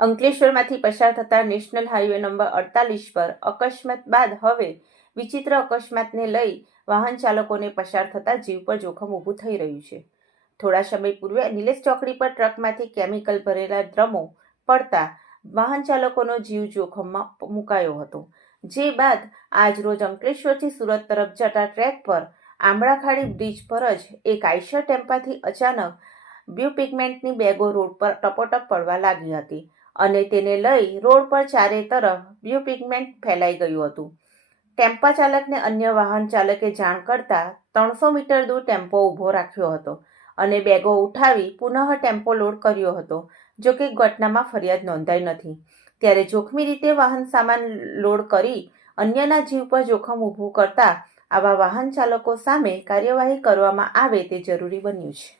અંકલેશ્વરમાંથી પસાર થતા national highway number 48 પર અકસ્માત બાદ હવે વિચિત્ર અકસ્માતને લઈ વાહન ચાલકોને પસાર થતા જીવ પર જોખમ ઊભું થઈ રહ્યું છે. થોડા સમય પૂર્વે નિલેશ ચોકડી પર ટ્રકમાંથી કેમિકલ ભરેલા ડ્રમો પડતા વાહન ચાલકોનો જીવ જોખમમાં મુકાયો હતો. જે બાદ આજરોજ અંકલેશ્વરથી સુરત તરફ જતા ટ્રેક પર આંબળાખાડી બ્રિજ પર જ એક આઈશર ટેમ્પાથી અચાનક બ્લુ પિગમેન્ટની બેગો રોડ પર ટપોટપ પડવા લાગી હતી અને તેને લઈ રોડ પર ચારે તરફ બ્લુ પિગમેન્ટ ફેલાઈ ગયું હતું. ટેમ્પા ચાલકને અન્ય વાહન ચાલકે જાણ કરતા 300 મીટર દૂર ટેમ્પો ઊભો રાખ્યો હતો અને બેગો ઉઠાવી પુનઃ ટેમ્પો લોડ કર્યો હતો. જોકે ઘટનામાં ફરિયાદ નોંધાઈ નથી. ત્યારે જોખમી રીતે વાહન સામાન લોડ કરી અન્યના જીવ પર જોખમ ઊભું કરતા આવા વાહન ચાલકો સામે કાર્યવાહી કરવામાં આવે તે જરૂરી બન્યું છે.